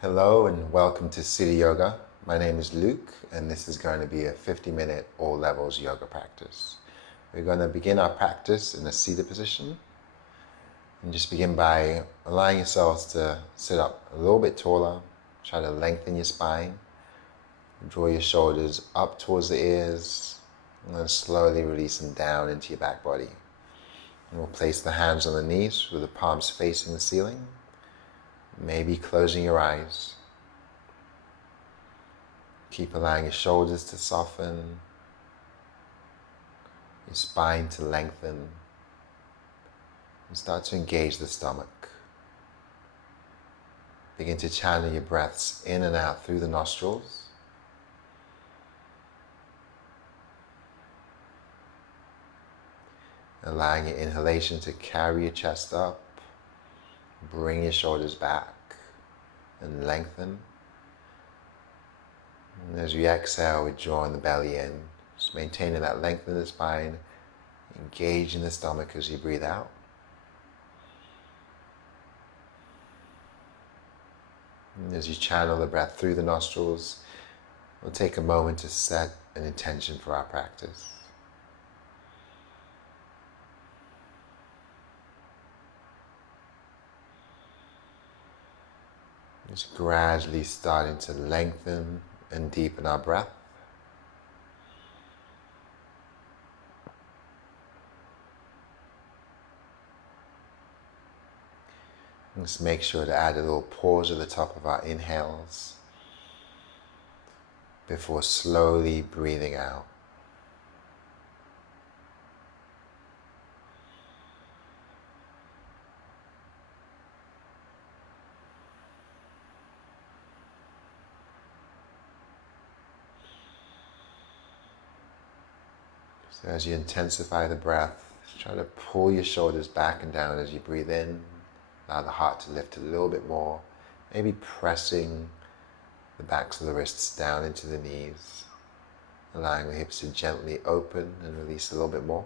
Hello and welcome to City Yoga. My name is Luke and this is going to be a 50-minute all levels yoga practice. We're going to begin our practice in a seated position and just begin by allowing yourselves to sit up a little bit taller. Try to lengthen your spine. Draw your shoulders up towards the ears and then slowly release them down into your back body. And we'll place the hands on the knees with the palms facing the ceiling. Maybe closing your eyes. Keep allowing your shoulders to soften, your spine to lengthen, and start to engage the stomach. Begin to channel your breaths in and out through the nostrils. Allowing your inhalation to carry your chest up, bring your shoulders back, and lengthen. And as we exhale, we're drawing the belly in, just maintaining that length in the spine, engaging the stomach as you breathe out. And as you channel the breath through the nostrils, we'll take a moment to set an intention for our practice. Just gradually starting to lengthen and deepen our breath. And just make sure to add a little pause at the top of our inhales before slowly breathing out. So as you intensify the breath, try to pull your shoulders back and down as you breathe in. Allow the heart to lift a little bit more, maybe pressing the backs of the wrists down into the knees, allowing the hips to gently open and release a little bit more.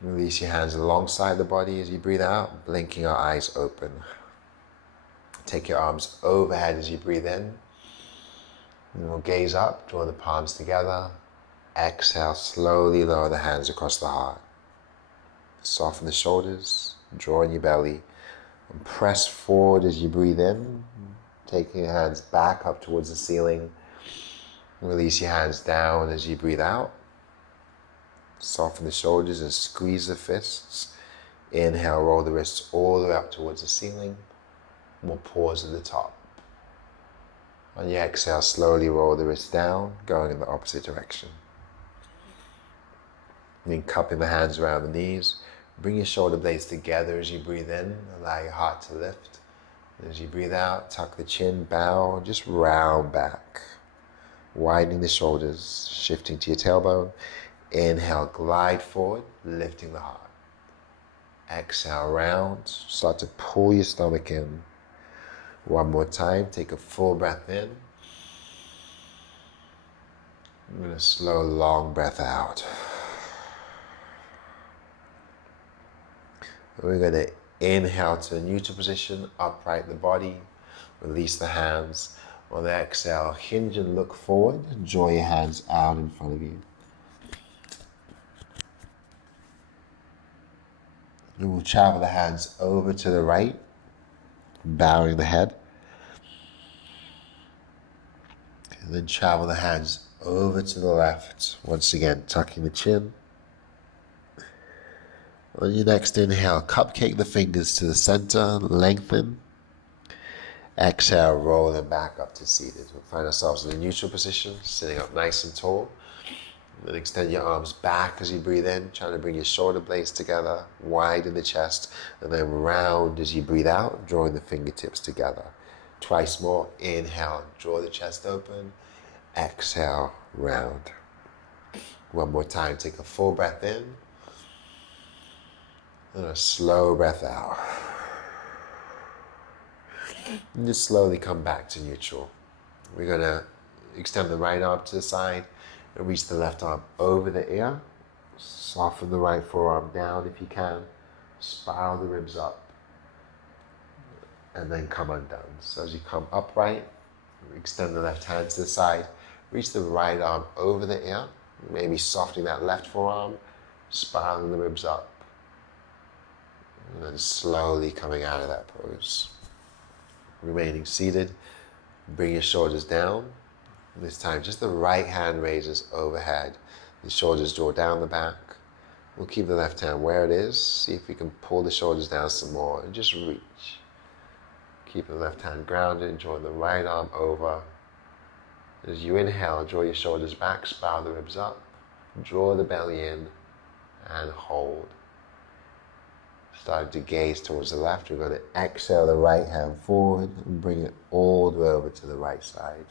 Release your hands alongside the body as you breathe out, blinking our eyes open. Take your arms overhead as you breathe in. And we'll gaze up, draw the palms together. Exhale, slowly lower the hands across the heart. Soften the shoulders, draw in your belly, and press forward as you breathe in. Taking your hands back up towards the ceiling. Release your hands down as you breathe out. Soften the shoulders and squeeze the fists. Inhale, roll the wrists all the way up towards the ceiling. We'll pause at the top. On your exhale, slowly roll the wrists down, going in the opposite direction. And then cupping the hands around the knees. Bring your shoulder blades together as you breathe in. Allow your heart to lift. And as you breathe out, tuck the chin, bow, and just round back. Widening the shoulders, shifting to your tailbone. Inhale, glide forward, lifting the heart. Exhale, round. Start to pull your stomach in. One more time, take a full breath in. And a slow, long breath out. We're going to inhale to a neutral position, upright the body, release the hands. On the exhale, hinge and look forward, draw your hands out in front of you. And we'll travel the hands over to the right, bowing the head. And then travel the hands over to the left, once again tucking the chin. On your next inhale, cupcake the fingers to the center, lengthen. Exhale, roll them back up to seated. We'll find ourselves in a neutral position, sitting up nice and tall. Then extend your arms back as you breathe in, trying to bring your shoulder blades together, widen the chest, and then round as you breathe out, drawing the fingertips together. Twice more, inhale, draw the chest open. Exhale, round. One more time, take a full breath in. And a slow breath out. And just slowly come back to neutral. We're going to extend the right arm to the side and reach the left arm over the ear. Soften the right forearm down if you can. Spiral the ribs up. and then come undone. So as you come upright, extend the left hand to the side, reach the right arm over the ear, maybe softening that left forearm, spiraling the ribs up, and then slowly coming out of that pose. Remaining seated, bring your shoulders down. This time, just the right hand raises overhead. The shoulders draw down the back. We'll keep the left hand where it is. See if we can pull the shoulders down some more and just reach. Keep the left hand grounded, draw the right arm over. As you inhale, draw your shoulders back, spiral the ribs up, draw the belly in, and hold. Start to gaze towards the left. We're going to exhale the right hand forward and bring it all the way over to the right side.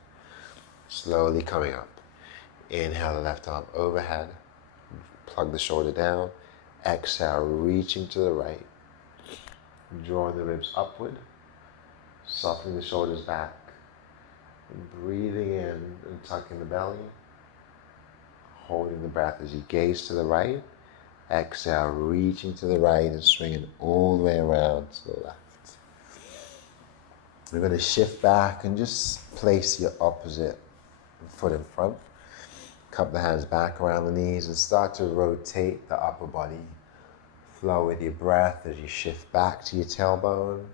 Slowly coming up. Inhale the left arm overhead. Plug the shoulder down. Exhale, reaching to the right. Drawing the ribs upward. Softening the shoulders back. And breathing in and tucking the belly. Holding the breath as you gaze to the right. Exhale, reaching to the right and swinging all the way around to the left. We're going to shift back and just place your opposite foot in front. Cup the hands back around the knees and start to rotate the upper body. Flow with your breath as you shift back to your tailbone.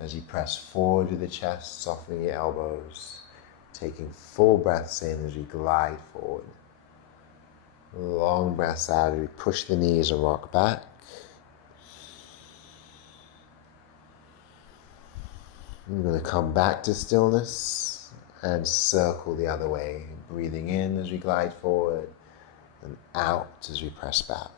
As you press forward with the chest, softening your elbows. Taking full breaths in as you glide forward. Long breaths out as we push the knees and rock back. We're going to come back to stillness and circle the other way. Breathing in as we glide forward and out as we press back.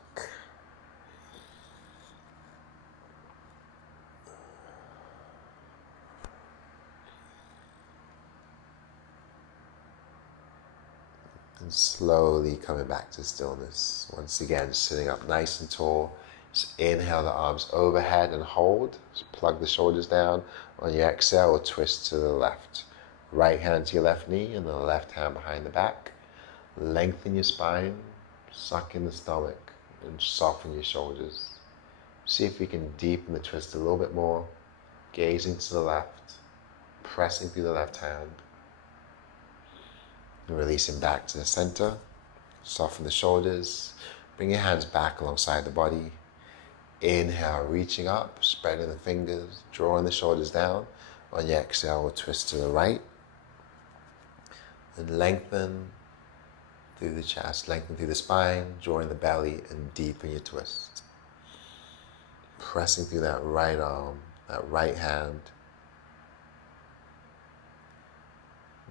And slowly coming back to stillness. Once again, sitting up nice and tall. Just inhale the arms overhead and hold. Just plug the shoulders down. On your exhale, or twist to the left. Right hand to your left knee and the left hand behind the back. Lengthen your spine, suck in the stomach, and soften your shoulders. See if we can deepen the twist a little bit more. Gazing to the left, pressing through the left hand. Releasing back to the center. Soften the shoulders. Bring your hands back alongside the body. Inhale, reaching up, spreading the fingers, drawing the shoulders down. On your exhale, we'll twist to the right. And lengthen through the chest, lengthen through the spine, drawing the belly and deepen your twist. Pressing through that right arm, that right hand.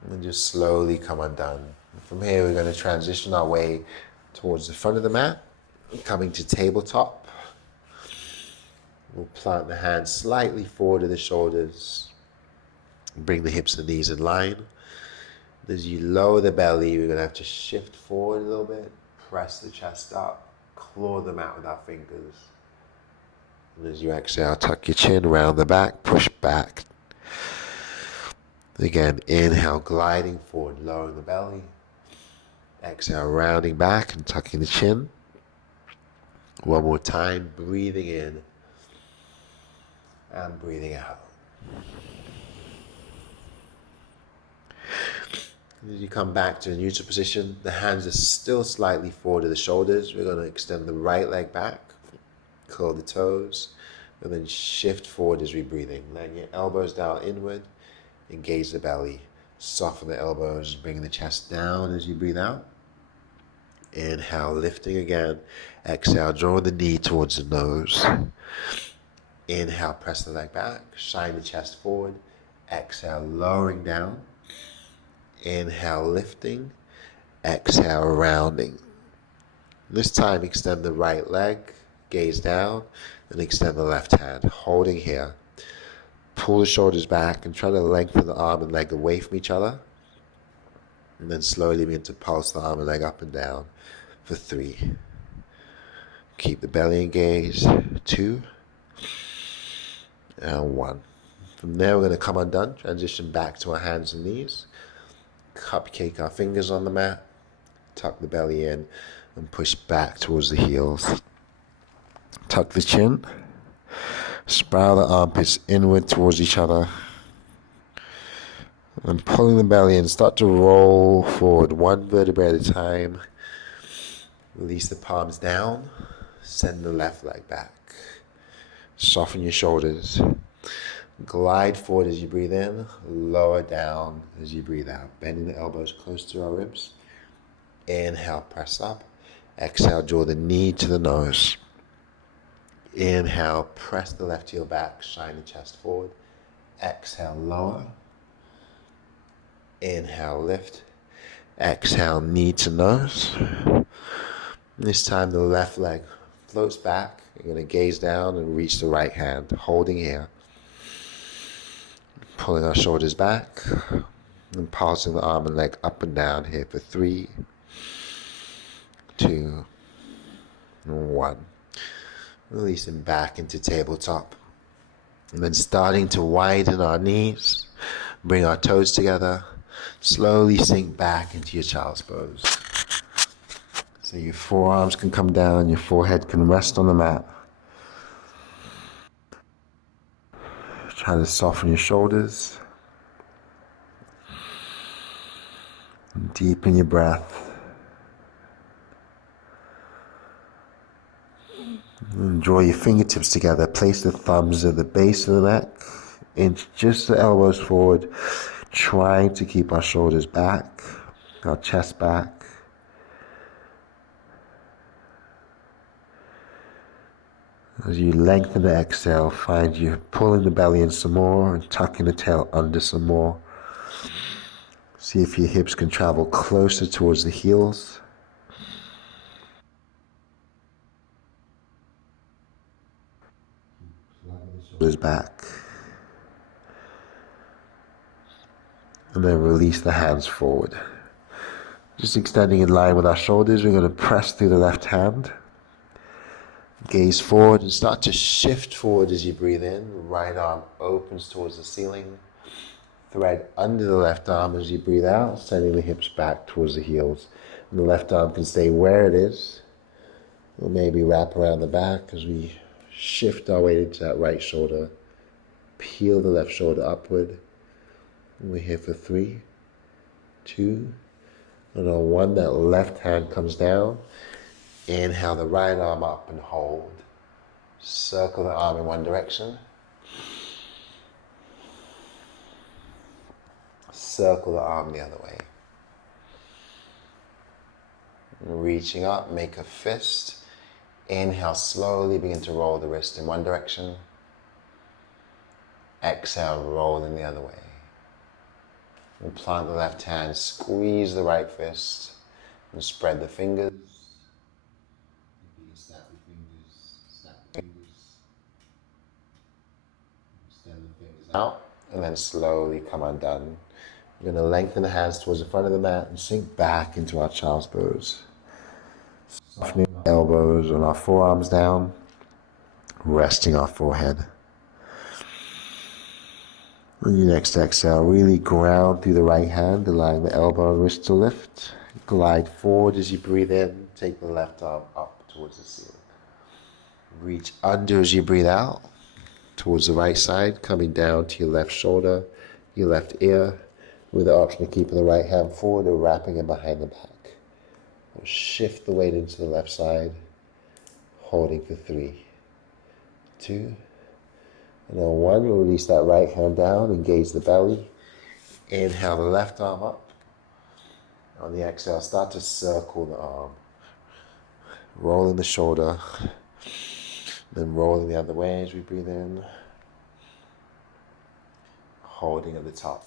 And just slowly come undone. From here, we're going to transition our way towards the front of the mat, coming to tabletop. We'll plant the hands slightly forward to the shoulders. Bring the hips and knees in line. As you lower the belly, we're going to have to shift forward a little bit, press the chest up, claw them out with our fingers. And as you exhale, tuck your chin, round the back, push back. Again, inhale, gliding forward, lowering the belly. Exhale, rounding back and tucking the chin. One more time, breathing in and breathing out. As you come back to a neutral position, the hands are still slightly forward to the shoulders. We're going to extend the right leg back, curl the toes, and then shift forward as we breathe in. Letting your elbows down inward. Engage the belly, soften the elbows, bring the chest down as you breathe out. Inhale, lifting again. Exhale, draw the knee towards the nose. Inhale, press the leg back, shine the chest forward. Exhale, lowering down. Inhale, lifting. Exhale, rounding. This time, extend the right leg, gaze down, and extend the left hand, holding here. Pull the shoulders back and try to lengthen the arm and leg away from each other. And then slowly begin to pulse the arm and leg up and down for 3. Keep the belly engaged. 2. And 1. From there, we're going to come undone. Transition back to our hands and knees. Cupcake our fingers on the mat. Tuck the belly in and push back towards the heels. Tuck the chin. Spiral the armpits inward towards each other. And pulling the belly in, start to roll forward one vertebrae at a time. Release the palms down. Send the left leg back. Soften your shoulders. Glide forward as you breathe in. Lower down as you breathe out. Bending the elbows close to our ribs. Inhale, press up. Exhale, draw the knee to the nose. Inhale, press the left heel back. Shine the chest forward. Exhale, lower. Inhale, lift. Exhale, knee to nose. This time the left leg floats back. You're going to gaze down and reach the right hand, holding here. Pulling our shoulders back and pulsing the arm and leg up and down here for 3, 2, 1. Releasing back into tabletop. And then starting to widen our knees, bring our toes together. Slowly sink back into your child's pose. So your forearms can come down, your forehead can rest on the mat. Try to soften your shoulders. And deepen your breath. And draw your fingertips together. Place the thumbs at the base of the neck. Inch just the elbows forward. Trying to keep our shoulders back, our chest back. As you lengthen the exhale, find you pulling the belly in some more and tucking the tail under some more. See if your hips can travel closer towards the heels. Shoulders back. And then release the hands forward. Just extending in line with our shoulders, we're going to press through the left hand. Gaze forward and start to shift forward as you breathe in. Right arm opens towards the ceiling. Thread under the left arm as you breathe out, sending the hips back towards the heels. And the left arm can stay where it is. Or maybe wrap around the back as we shift our weight into that right shoulder. Peel the left shoulder upward. And we're here for 3, 2, and on 1, that left hand comes down. Inhale the right arm up and hold. Circle the arm in one direction. Circle the arm the other way. Reaching up, make a fist. Inhale, slowly begin to roll the wrist in one direction. Exhale, roll in the other way. And plant the left hand, squeeze the right fist, and spread the fingers. Snap the fingers, extend the fingers out, and then slowly come undone. We're going to lengthen the hands towards the front of the mat and sink back into our child's pose. Softening our elbows and our forearms down, resting our forehead. On your next exhale, really ground through the right hand, allowing the elbow and wrist to lift. Glide forward as you breathe in. Take the left arm up towards the ceiling. Reach under as you breathe out, towards the right side, coming down to your left shoulder, your left ear, with the option of keeping the right hand forward or wrapping it behind the back. We'll shift the weight into the left side, holding for 3, 2, and on 1, we'll release that right hand down, engage the belly. Inhale the left arm up. On the exhale, start to circle the arm. Rolling the shoulder. Then rolling the other way as we breathe in. Holding at the top.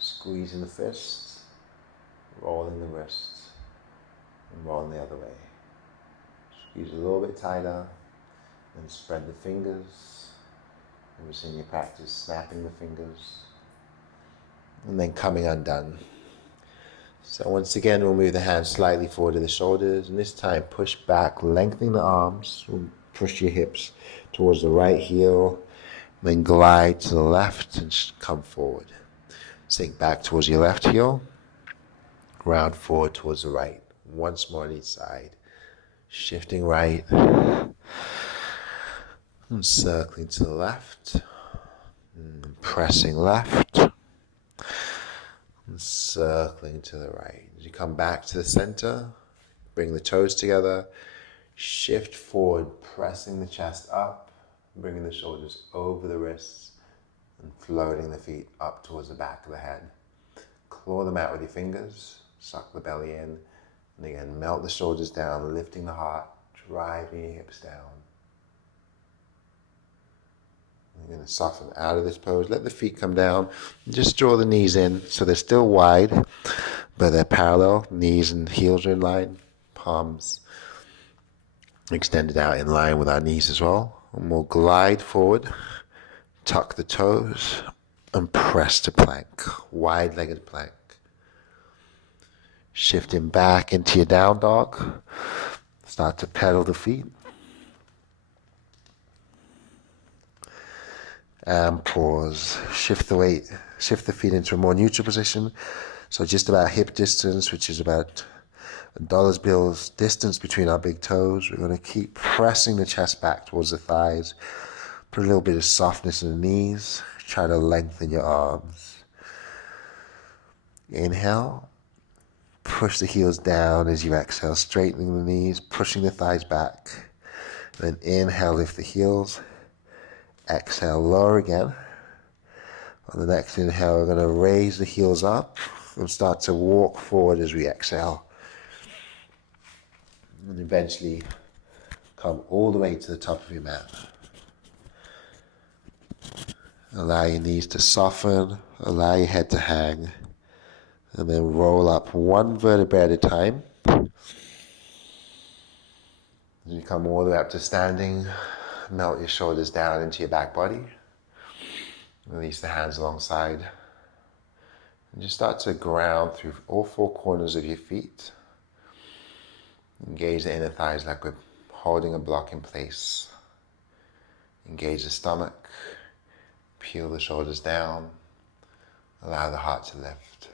Squeezing the fist. Rolling the wrist. And rolling the other way. Squeeze a little bit tighter. And spread the fingers. And we're seeing your practice snapping the fingers. And then coming undone. So once again, we'll move the hands slightly forward to the shoulders. And this time, push back, lengthening the arms. We'll push your hips towards the right heel. Then glide to the left and come forward. Sink back towards your left heel. Round forward towards the right. Once more on each side. Shifting right. And circling to the left, and pressing left, and circling to the right. As you come back to the center, bring the toes together, shift forward, pressing the chest up, bringing the shoulders over the wrists, and floating the feet up towards the back of the head. Claw them out with your fingers, suck the belly in, and again, melt the shoulders down, lifting the heart, driving your hips down. You're going to soften out of this pose. Let the feet come down. Just draw the knees in so they're still wide, but they're parallel. Knees and heels are in line. Palms extended out in line with our knees as well. And we'll glide forward, tuck the toes, and press to plank. Wide-legged plank. Shifting back into your down dog. Start to pedal the feet. And pause. Shift the weight, shift the feet into a more neutral position. So just about hip distance, which is about a dollar's bills distance between our big toes. We're going to keep pressing the chest back towards the thighs. Put a little bit of softness in the knees. Try to lengthen your arms. Inhale. Push the heels down as you exhale, straightening the knees, pushing the thighs back. Then inhale, lift the heels. Exhale, lower again. On the next inhale, we're going to raise the heels up and start to walk forward as we exhale. And eventually come all the way to the top of your mat. Allow your knees to soften, allow your head to hang, and then roll up one vertebrae at a time. As you come all the way up to standing, melt your shoulders down into your back body. Release the hands alongside. And just start to ground through all four corners of your feet. Engage the inner thighs like we're holding a block in place. Engage the stomach. Peel the shoulders down. Allow the heart to lift.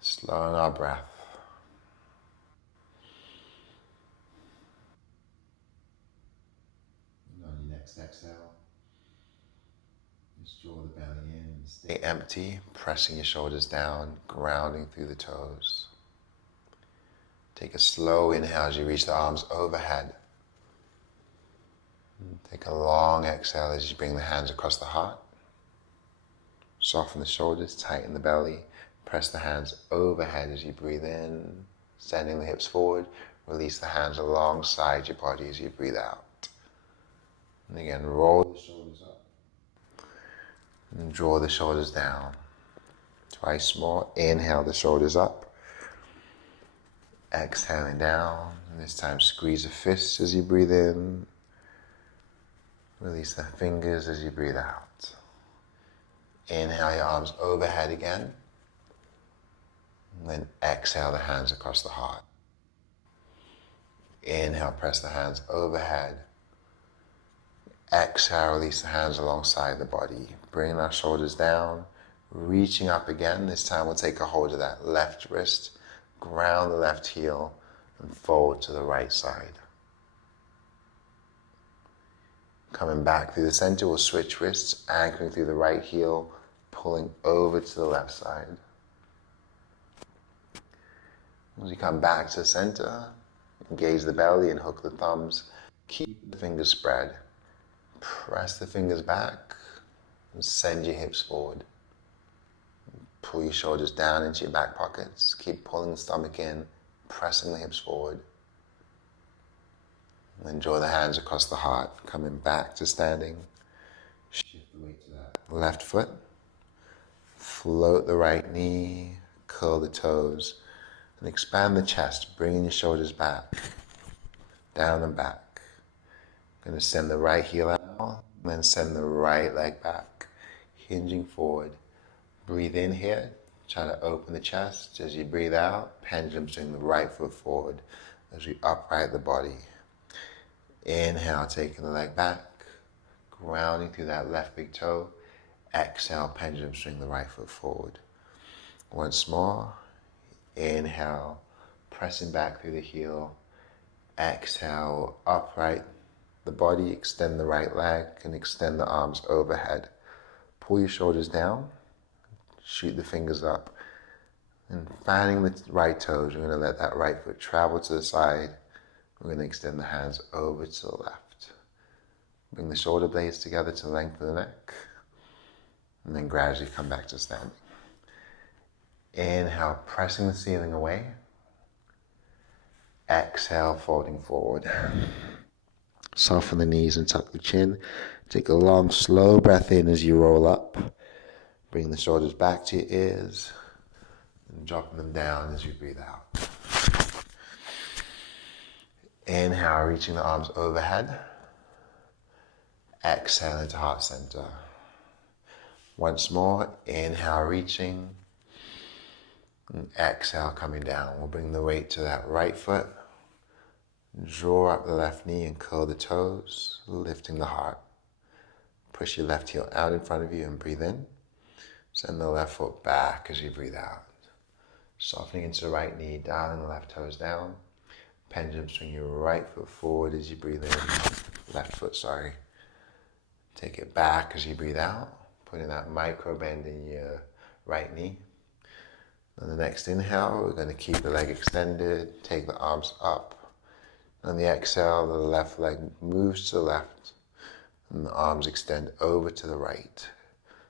Slowing our breath. And on your next exhale, just draw the belly in. Stay empty, pressing your shoulders down, grounding through the toes. Take a slow inhale as you reach the arms overhead. Take a long exhale as you bring the hands across the heart. Soften the shoulders, tighten the belly. Press the hands overhead as you breathe in, sending the hips forward. Release the hands alongside your body as you breathe out. And again, roll the shoulders up. And draw the shoulders down. Twice more. Inhale the shoulders up. Exhaling down. And this time squeeze the fists as you breathe in. Release the fingers as you breathe out. Inhale your arms overhead again. And then exhale the hands across the heart. Inhale, press the hands overhead. Exhale, release the hands alongside the body. Bring our shoulders down, reaching up again. This time we'll take a hold of that left wrist, ground the left heel, and fold to the right side. Coming back through the center, we'll switch wrists, anchoring through the right heel, pulling over to the left side. As you come back to the center, engage the belly and hook the thumbs. Keep the fingers spread. Press the fingers back and send your hips forward. Pull your shoulders down into your back pockets. Keep pulling the stomach in, pressing the hips forward. And then draw the hands across the heart, coming back to standing. Shift the weight to that left foot. Float the right knee, curl the toes, and expand the chest, bringing your shoulders back, down and back. Going to send the right heel out, and then send the right leg back, hinging forward. Breathe in here, try to open the chest. As you breathe out, pendulum swing the right foot forward as we upright the body. Inhale, taking the leg back, grounding through that left big toe. Exhale, pendulum swing the right foot forward. Once more, inhale, pressing back through the heel. Exhale, upright the body, extend the right leg, and extend the arms overhead. Pull your shoulders down, shoot the fingers up, and fanning the right toes, you're going to let that right foot travel to the side. We're going to extend the hands over to the left. Bring the shoulder blades together to the length of the neck, and then gradually come back to standing. Inhale, pressing the ceiling away. Exhale, folding forward. Soften the knees and tuck the chin. Take a long, slow breath in as you roll up. Bring the shoulders back to your ears and dropping them down as you breathe out. Inhale, reaching the arms overhead. Exhale into heart center. Once more, inhale, reaching. And exhale, coming down. We'll bring the weight to that right foot. Draw up the left knee and curl the toes, lifting the heart. Push your left heel out in front of you and breathe in. Send the left foot back as you breathe out. Softening into the right knee, dialing the left toes down. Pendulum swing your right foot forward as you breathe in. Left foot, sorry. Take it back as you breathe out. Putting that micro bend in your right knee. On the next inhale, we're going to keep the leg extended. Take the arms up. On the exhale, the left leg moves to the left. And the arms extend over to the right.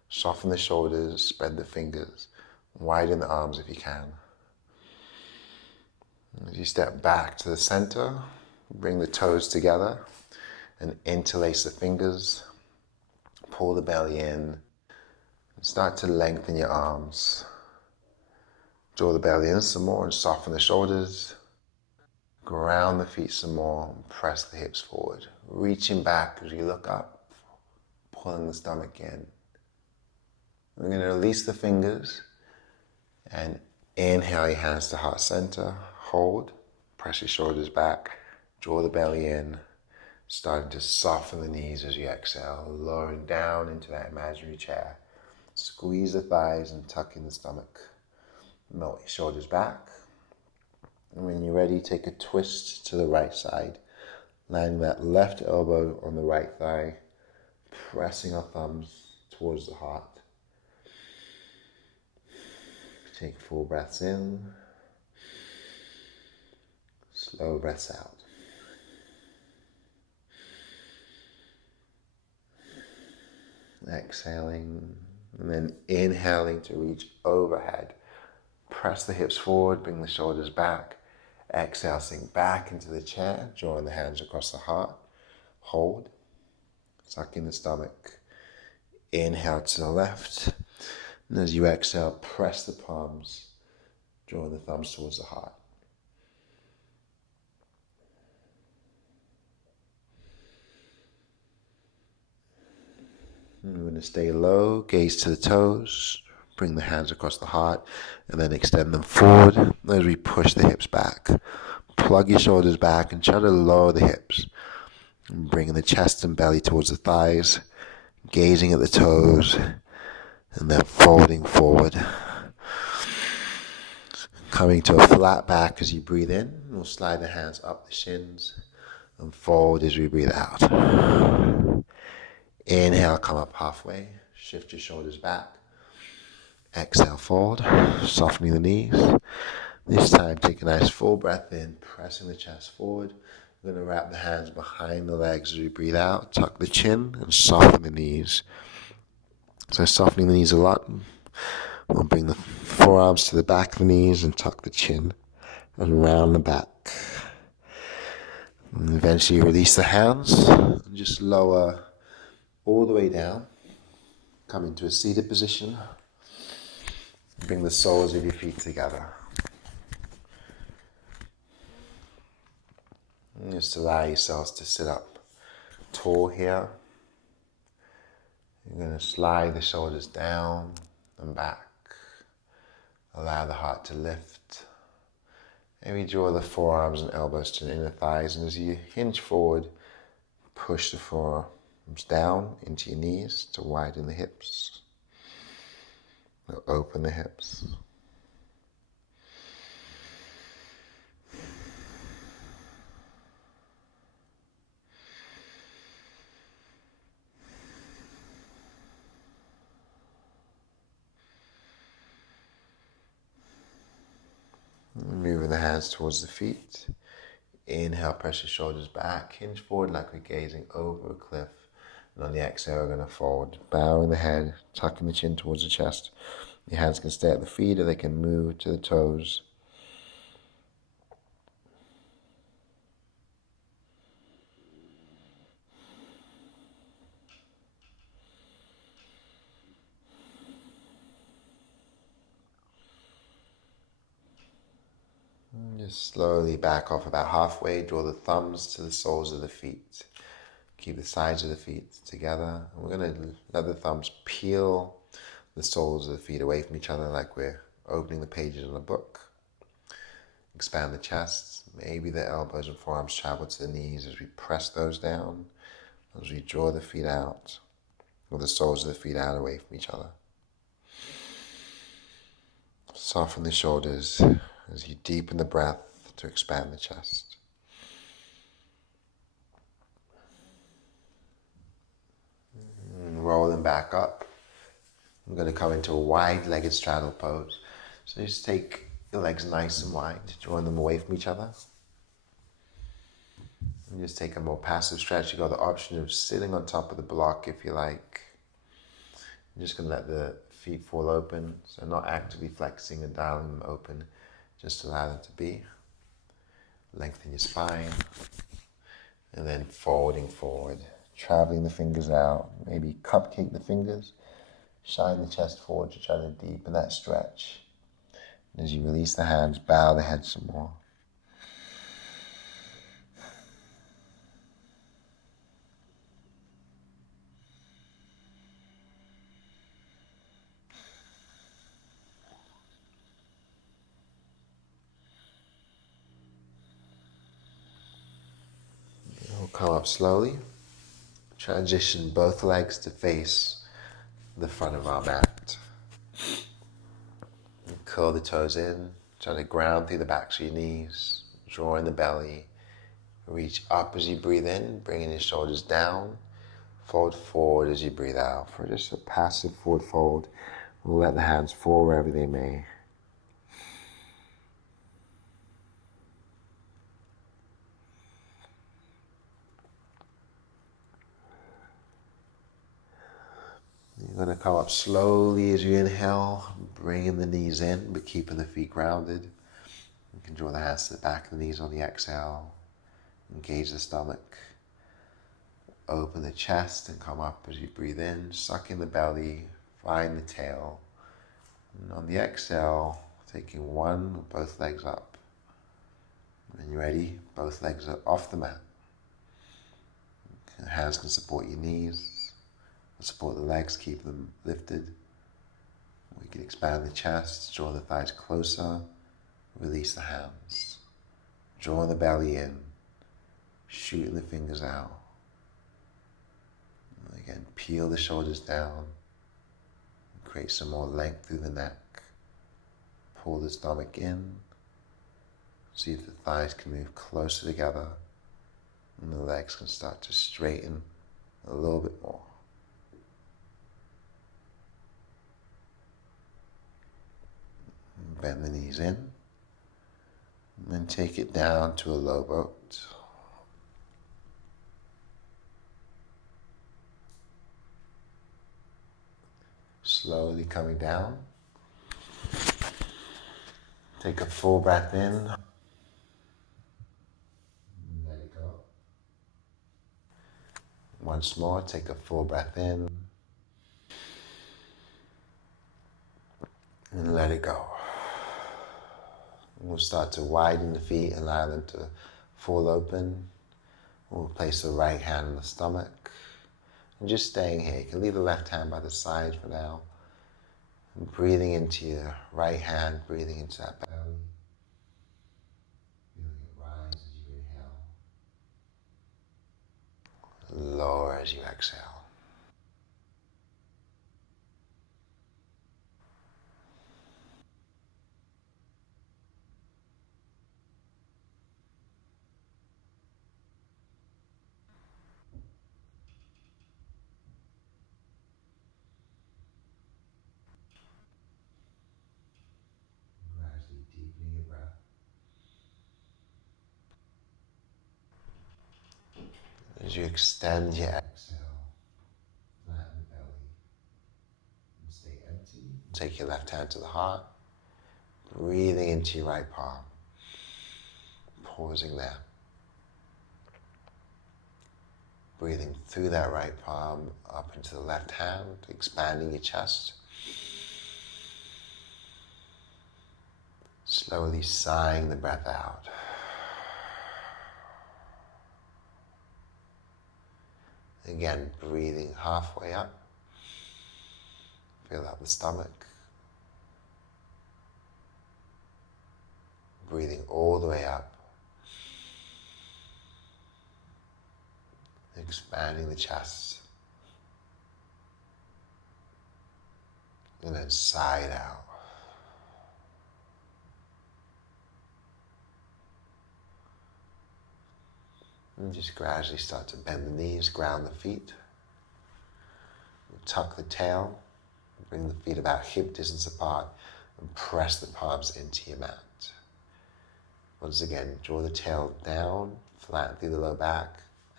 Soften the shoulders, spread the fingers. Widen the arms if you can. As you step back to the center, bring the toes together and interlace the fingers. Pull the belly in. And start to lengthen your arms. Draw the belly in some more and soften the shoulders. Ground the feet some more and press the hips forward. Reaching back as you look up, pulling the stomach in. We're going to release the fingers and inhale your hands to heart center. Hold, press your shoulders back, draw the belly in, starting to soften the knees as you exhale, lowering down into that imaginary chair. Squeeze the thighs and tuck in the stomach. Melt your shoulders back. And when you're ready, take a twist to the right side, landing that left elbow on the right thigh, pressing our thumbs towards the heart. Take 4 breaths in, slow breaths out. Exhaling, and then inhaling to reach overhead. Press the hips forward, bring the shoulders back. Exhale, sink back into the chair, drawing the hands across the heart. Hold, suck in the stomach. Inhale to the left. And as you exhale, press the palms, drawing the thumbs towards the heart. And we're going to stay low, gaze to the toes, bring the hands across the heart, and then extend them forward as we push the hips back. Plug your shoulders back and try to lower the hips. And bringing the chest and belly towards the thighs, gazing at the toes, and then folding forward. Coming to a flat back as you breathe in. We'll slide the hands up the shins and fold as we breathe out. Inhale, come up halfway. Shift your shoulders back. Exhale, fold, softening the knees. This time, take a nice full breath in, pressing the chest forward. We're going to wrap the hands behind the legs as we breathe out. Tuck the chin and soften the knees. So softening the knees a lot. We'll bring the forearms to the back of the knees and tuck the chin and round the back. And eventually release the hands and just lower all the way down. Come into a seated position. Bring the soles of your feet together. And just allow yourselves to sit up tall here. You're going to slide the shoulders down and back. Allow the heart to lift. Maybe draw the forearms and elbows to the inner thighs. And as you hinge forward, push the forearms down into your knees to widen the hips. Open the hips. hands towards the feet. Inhale, press your shoulders back, hinge forward like we're gazing over a cliff. And on the exhale, we're going to fold, bowing the head, tucking the chin towards the chest. Your hands can stay at the feet or they can move to the toes. Just slowly back off about halfway, draw the thumbs to the soles of the feet. Keep the sides of the feet together. And we're going to let the thumbs peel the soles of the feet away from each other like we're opening the pages of a book. Expand the chest. Maybe the elbows and forearms travel to the knees as we press those down, as we draw the feet out, or the soles of the feet out away from each other. Soften the shoulders as you deepen the breath to expand the chest. And roll them back up. I'm going to come into a wide-legged straddle pose. So just take your legs nice and wide, drawing them away from each other. And just take a more passive stretch. You've got the option of sitting on top of the block if you like. I'm just going to let the feet fall open, so not actively flexing and dialing them open, just allow them to be. Lengthen your spine, and then folding forward, traveling the fingers out, maybe cupcake the fingers, shine the chest forward to try to deepen that stretch. And as you release the hands, bow the head some more. We'll come up slowly. Transition both legs to face the front of our mat. Curl the toes in, try to ground through the backs of your knees, drawing the belly. Reach up as you breathe in, bringing your shoulders down. Fold forward as you breathe out for just a passive forward fold. We'll let the hands fall wherever they may. You're going to come up slowly as you inhale, bringing the knees in, but keeping the feet grounded. You can draw the hands to the back of the knees on the exhale. Engage the stomach. Open the chest and come up as you breathe in, sucking the belly, find the tail. And on the exhale, taking one or both legs up. When you're ready, both legs are off the mat. The hands can support your knees, support the legs, keep them lifted. We can expand the chest, draw the thighs closer, release the hands. Draw the belly in, shooting the fingers out. And again, peel the shoulders down, create some more length through the neck. Pull the stomach in, see if the thighs can move closer together and the legs can start to straighten a little bit more. Bend the knees in, and then take it down to a low boat. Slowly coming down. Take a full breath in. Let it go. Once more, take a full breath in. And let it go. We'll start to widen the feet, allow them to fall open. We'll place the right hand on the stomach. And just staying here. You can leave the left hand by the side for now. And breathing into your right hand, breathing into that belly. Feeling it rise as you inhale. Lower as you exhale. Gradually deepening your breath. As you extend your exhale, flatten the belly, and stay empty. Take your left hand to the heart, breathing into your right palm, pausing there. Breathing through that right palm up into the left hand, expanding your chest. Slowly sighing the breath out. Again, breathing halfway up. Fill out the stomach. Breathing all the way up. Expanding the chest. And then sigh it out. And just gradually start to bend the knees, ground the feet. Tuck the tail. Bring the feet about hip distance apart and press the palms into your mat. Once again, draw the tail down, flatten through the low back,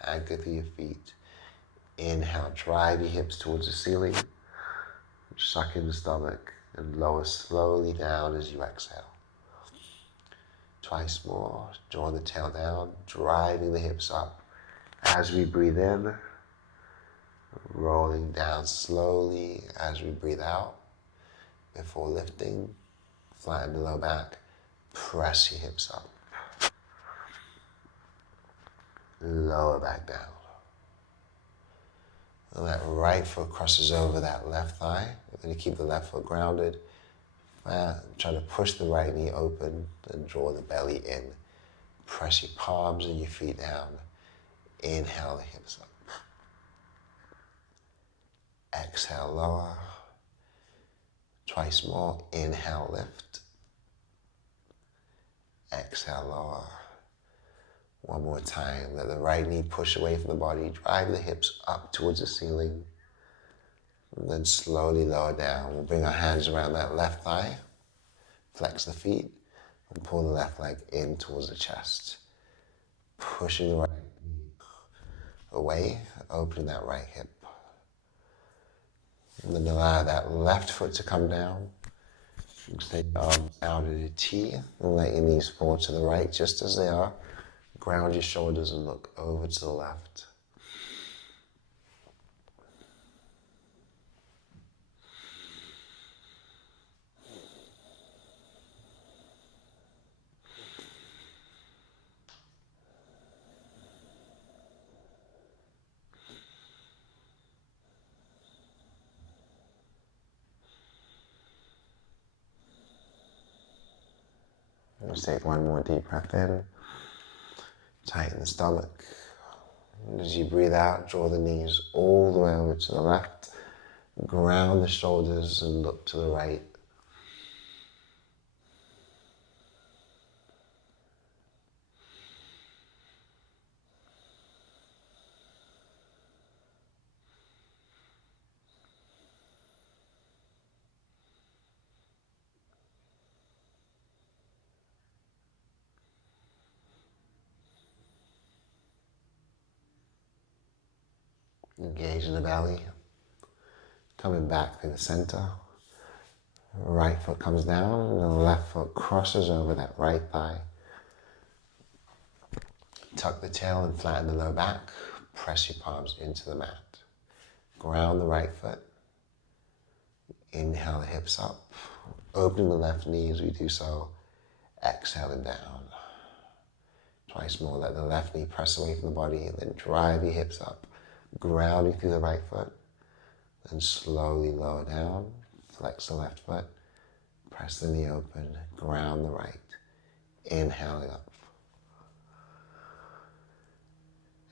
anchor through your feet. Inhale, drive your hips towards the ceiling. Suck in the stomach and lower slowly down as you exhale. Twice more, draw the tail down, driving the hips up. As we breathe in, rolling down slowly as we breathe out. Before lifting, flatten the low back, press your hips up. Lower back down. And that right foot crosses over that left thigh. We're going to keep the left foot grounded. Try to push the right knee open and draw the belly in. Press your palms and your feet down. Inhale the hips up. Exhale, lower. Twice more. Inhale, lift. Exhale, lower. One more time. Let the right knee push away from the body. Drive the hips up towards the ceiling. And then slowly lower down. We'll bring our hands around that left thigh. Flex the feet. And pull the left leg in towards the chest. Pushing the right knee away. Opening that right hip. And then allow that left foot to come down. Take your arms out at a T and let your knees fall to the right just as they are. Ground your shoulders and look over to the left. Let's take one more deep breath in. Tighten the stomach. And as you breathe out, draw the knees all the way over to the left. Ground the shoulders and look to the right. Engage in the belly. Coming back through the center. Right foot comes down and the left foot crosses over that right thigh. Tuck the tail and flatten the low back. Press your palms into the mat. Ground the right foot. Inhale the hips up. Opening the left knee as we do so. Exhaling down. Twice more. Let the left knee press away from the body and then drive your hips up. Grounding through the right foot. Then slowly lower down. Flex the left foot. Press the knee open. Ground the right. Inhaling up.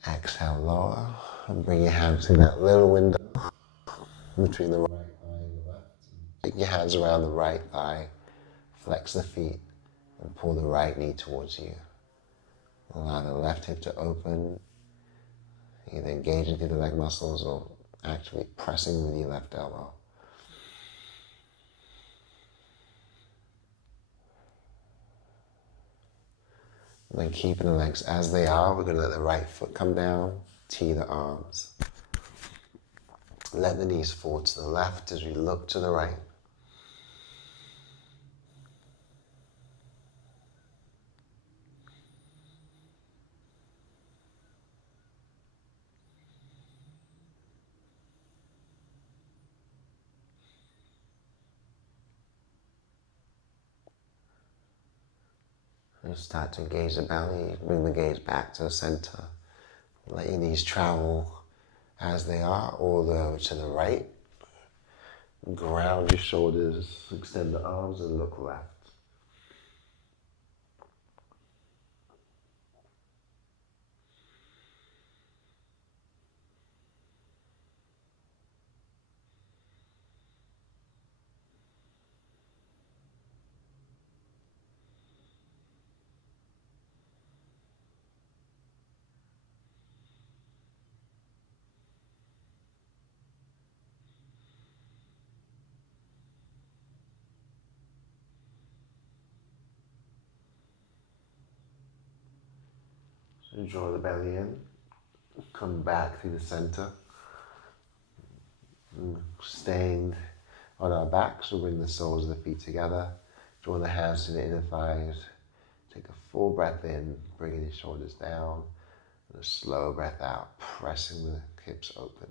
Exhale, lower. And bring your hands through that little window between the right thigh and the left. Take your hands around the right thigh. Flex the feet and pull the right knee towards you. Allow the left hip to open, either engaging through the leg muscles or actually pressing with your left elbow. And then keeping the legs as they are, we're going to let the right foot come down, Tee the arms. Let the knees fall to the left as we look to the right. And start to engage the belly, bring the gaze back to the center. Let your knees travel as they are, all the way to the right. Ground your shoulders, extend the arms and look left. So draw the belly in, come back through the center. Staying on our backs, we'll bring the soles of the feet together. Draw the hands to the inner thighs. Take a full breath in, bringing the shoulders down. And a slow breath out, pressing the hips open.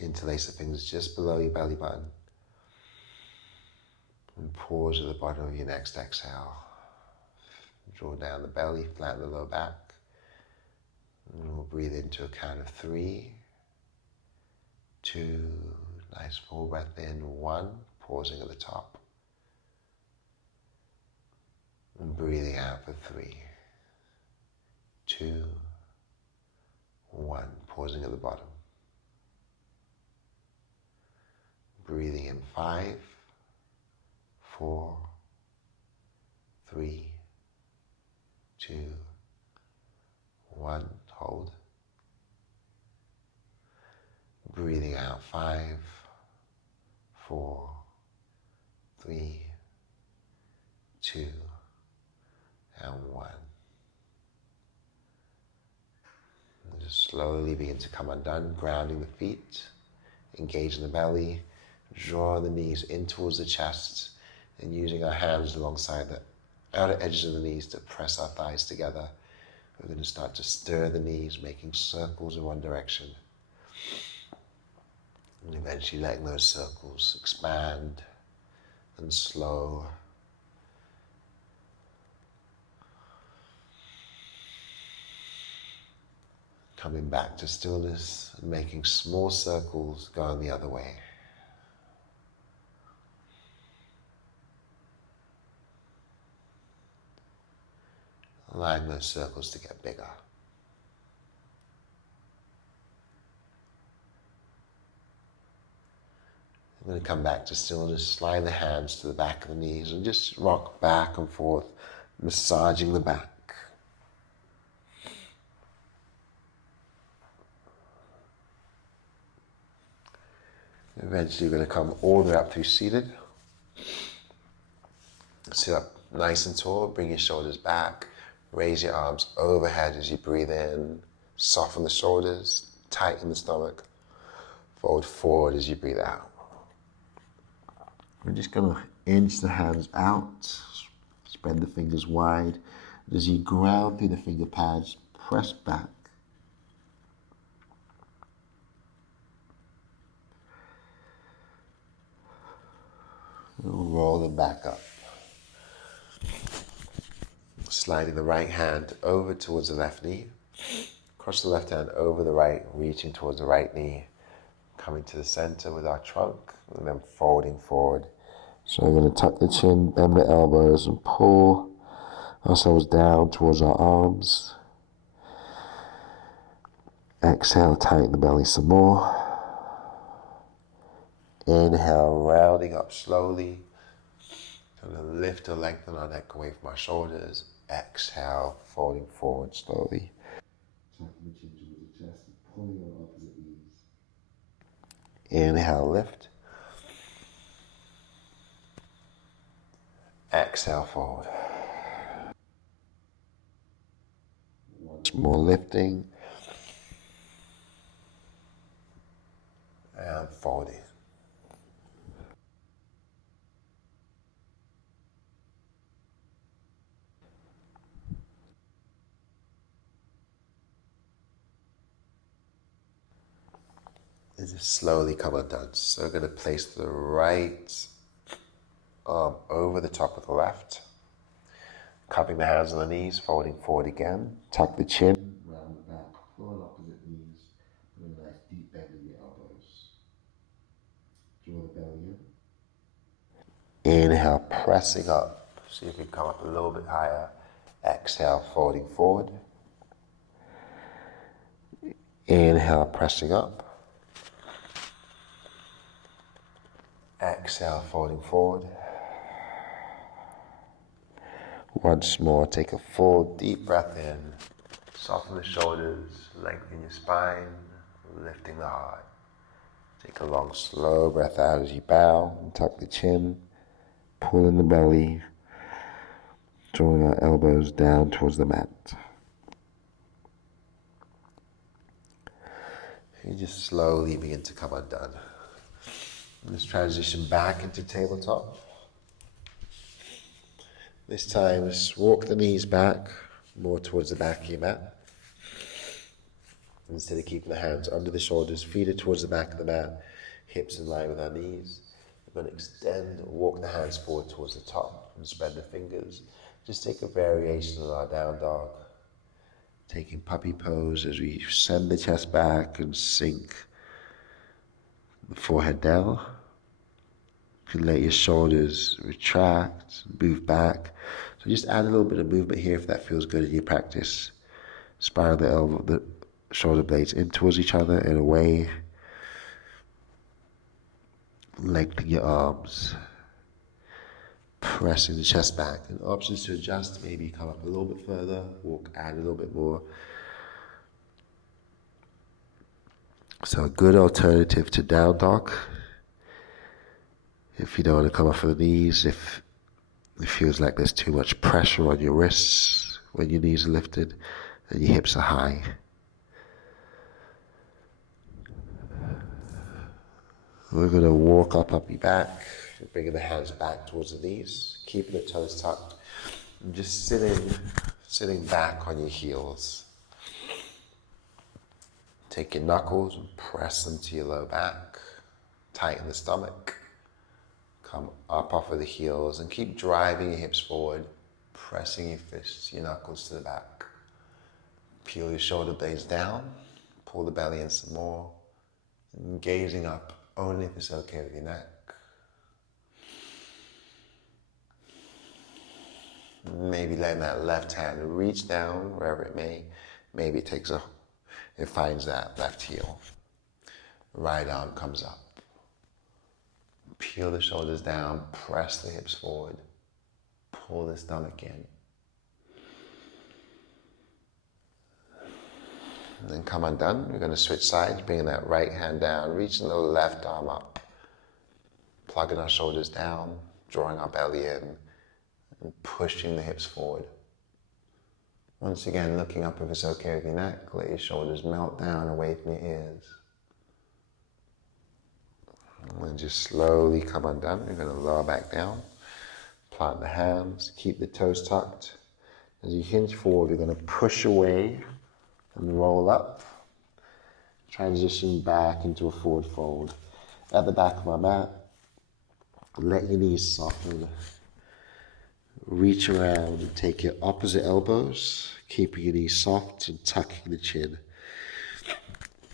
Interlace the fingers just below your belly button. And pause at the bottom of your next exhale. Draw down the belly, flatten the lower back. And we'll breathe into a count of 3, 2, nice full breath in, 1, pausing at the top. And breathing out for 3, 2, 1, pausing at the bottom. Breathing in 5, 4, 3, 2, 1, hold. Breathing out 5, 4, 3, 2, and 1. And just slowly begin to come undone, grounding the feet, engaging the belly, draw the knees in towards the chest, and using our hands alongside the outer edges of the knees to press our thighs together. We're going to start to stir the knees, making circles in one direction. And eventually letting those circles expand and slow. Coming back to stillness and making small circles going the other way. Allowing those circles to get bigger. I'm going to come back to stillness, slide the hands to the back of the knees and just rock back and forth, massaging the back. Eventually we're going to come all the way up through seated. Sit up nice and tall, bring your shoulders back, raise your arms overhead as you breathe in, soften the shoulders, tighten the stomach, fold forward as you breathe out. We're just going to inch the hands out, spread the fingers wide. As you ground through the finger pads, press back. And roll them back up. Sliding the right hand over towards the left knee. Cross the left hand over the right, reaching towards the right knee. Coming to the center with our trunk and then folding forward. So we're going to tuck the chin, bend the elbows and pull ourselves down towards our arms. Exhale, tighten the belly some more. Inhale, rounding up slowly. Gonna lift or lengthen our neck away from our shoulders. Exhale, folding forward slowly. Tucking the chin towards the chest and pulling our opposite knees. Inhale, lift. Exhale, fold. More lifting and folding. And just slowly come undone. So we're going to place the right arm over the top of the left, cupping the hands on the knees, folding forward again. Tuck the chin. Round the back, forward opposite knees. Bring a nice deep bend in your elbows. Draw the belly in. Inhale, pressing up. See if you can come up a little bit higher. Exhale, folding forward. Inhale, pressing up. Exhale, folding forward. Once more, take a full deep breath in. Soften the shoulders, lengthen your spine, lifting the heart. Take a long, slow breath out as you bow and tuck the chin, pull in the belly, drawing our elbows down towards the mat. You just slowly begin to come undone. Let's transition back into tabletop. This time, just walk the knees back, more towards the back of your mat. Instead of keeping the hands under the shoulders, feet are towards the back of the mat, hips in line with our knees. We're going to extend, walk the hands forward towards the top and spread the fingers. Just take a variation of our down dog. Taking puppy pose as we send the chest back and sink the forehead down. You can let your shoulders retract, move back. So just add a little bit of movement here if that feels good in your practice. Spiral the shoulder blades in towards each other and away. Lengthen your arms. Pressing the chest back. And options to adjust, maybe come up a little bit further, walk, add a little bit more. So a good alternative to down dog. If you don't want to come off of the knees, if it feels like there's too much pressure on your wrists when your knees are lifted and your hips are high. We're going to walk up your back, bringing the hands back towards the knees, keeping the toes tucked, and just sitting back on your heels. Take your knuckles and press them to your low back, tighten the stomach. Come up off of the heels and keep driving your hips forward, pressing your fists, your knuckles to the back. Peel your shoulder blades down, pull the belly in some more, and gazing up only if it's okay with your neck. Maybe letting that left hand reach down wherever it may. Maybe it finds that left heel. Right arm comes up. Peel the shoulders down, press the hips forward, pull the stomach in. And then come undone. We're going to switch sides, bringing that right hand down, reaching the left arm up, plugging our shoulders down, drawing our belly in, and pushing the hips forward. Once again, looking up if it's okay with your neck, let your shoulders melt down away from your ears. And just slowly come undone. We're going to lower back down, plant the hands, keep the toes tucked. As you hinge forward, you're going to push away and roll up. Transition back into a forward fold. At the back of my mat, let your knees soften. Reach around and take your opposite elbows, keeping your knees soft and tucking the chin.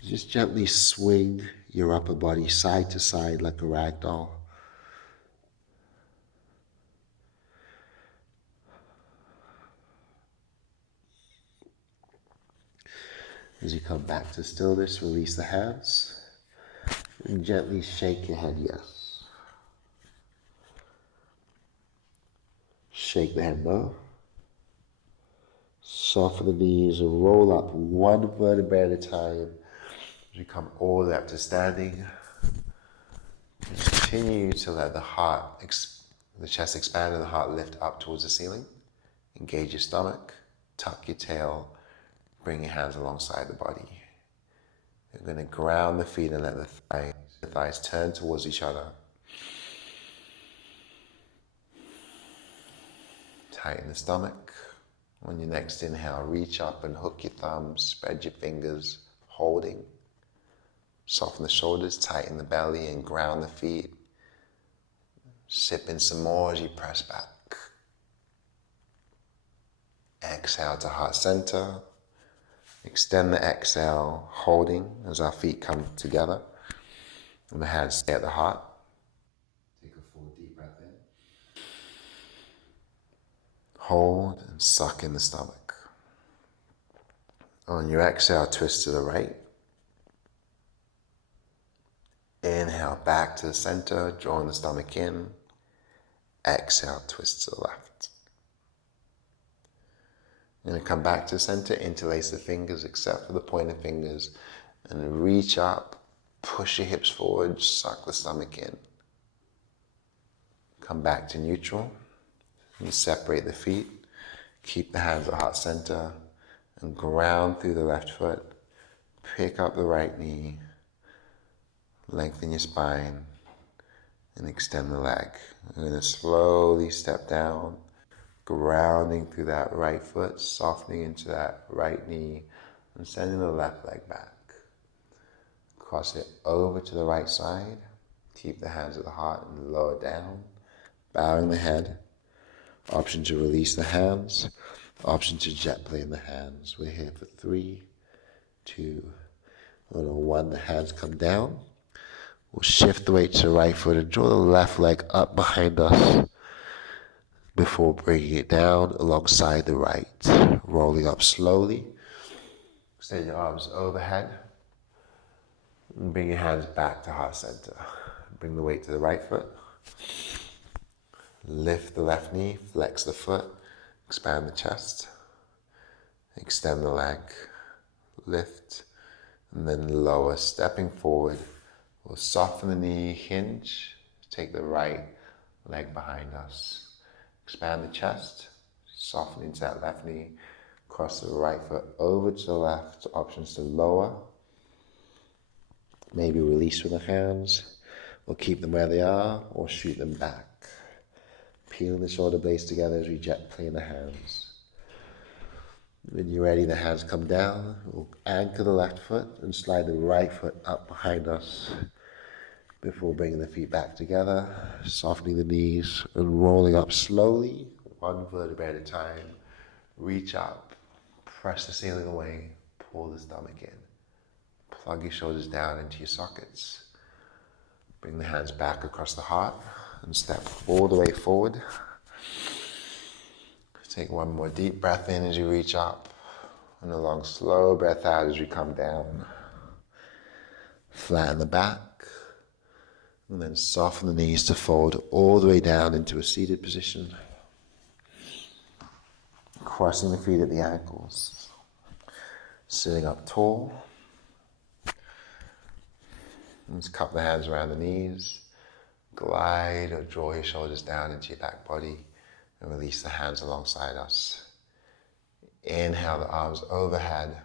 Just gently swing your upper body side to side like a rag doll. As you come back to stillness, release the hands and gently shake your head yes. Shake the head no. Soften the knees and roll up one vertebrae at a time. As you come all the way up to standing, continue to let the chest expand and the heart lift up towards the ceiling. Engage your stomach, tuck your tail, Bring your hands alongside the body. You're going to ground the feet and let the thighs turn towards each other. Tighten the stomach. On your next inhale, reach up and hook your thumbs, spread your fingers, holding. Soften the shoulders, tighten the belly and ground the feet. Sip in some more as you press back. Exhale to heart center. Extend the exhale, holding as our feet come together. And the hands stay at the heart. Take a full deep breath in. Hold and suck in the stomach. On your exhale, twist to the right. Inhale back to the center, drawing the stomach in. Exhale, twist to the left. You're going to come back to the center, interlace the fingers except for the pointer fingers, and reach up, push your hips forward, suck the stomach in. Come back to neutral. You separate the feet, keep the hands at heart center, and ground through the left foot. Pick up the right knee, lengthen your spine, and extend the leg. You're going to slowly step down, grounding through that right foot, softening into that right knee, and sending the left leg back. Cross it over to the right side. Keep the hands at the heart and lower down, bowing the head. Option to release the hands. Option to jet plane the hands. We're here for 3, 2, 1. The hands come down. We'll shift the weight to the right foot and draw the left leg up behind us before bringing it down alongside the right. Rolling up slowly. Extend your arms overhead. And bring your hands back to heart center. Bring the weight to the right foot. Lift the left knee, flex the foot, expand the chest. Extend the leg. Lift, and then lower. Stepping forward. We'll soften the knee, hinge. Take the right leg behind us. Expand the chest, soften into that left knee, cross the right foot over to the left. Options to lower, maybe release with the hands, or keep them where they are, or shoot them back. Peeling the shoulder blades together as we jet plane the hands. When you're ready, the hands come down. We'll anchor the left foot and slide the right foot up behind us before bringing the feet back together, softening the knees and rolling up slowly, one vertebrae at a time. Reach up, press the ceiling away, pull the stomach in. Plug your shoulders down into your sockets. Bring the hands back across the heart and step all the way forward. Take one more deep breath in as you reach up, and a long slow breath out as you come down. Flatten the back. And then soften the knees to fold all the way down into a seated position. Crossing the feet at the ankles. Sitting up tall. Just cup the hands around the knees. Glide or draw your shoulders down into your back body and release the hands alongside us. Inhale the arms overhead.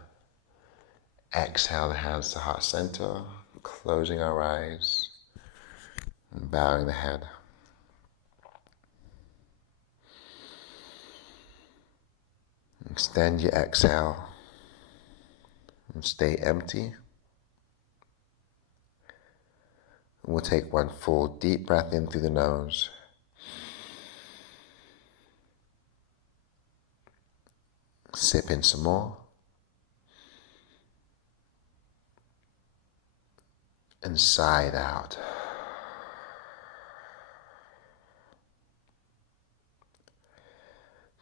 Exhale the hands to heart center. Closing our eyes. And bowing the head. Extend your exhale and stay empty. And we'll take one full deep breath in through the nose. Sip in some more. And sigh it out.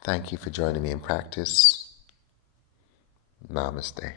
Thank you for joining me in practice. Namaste.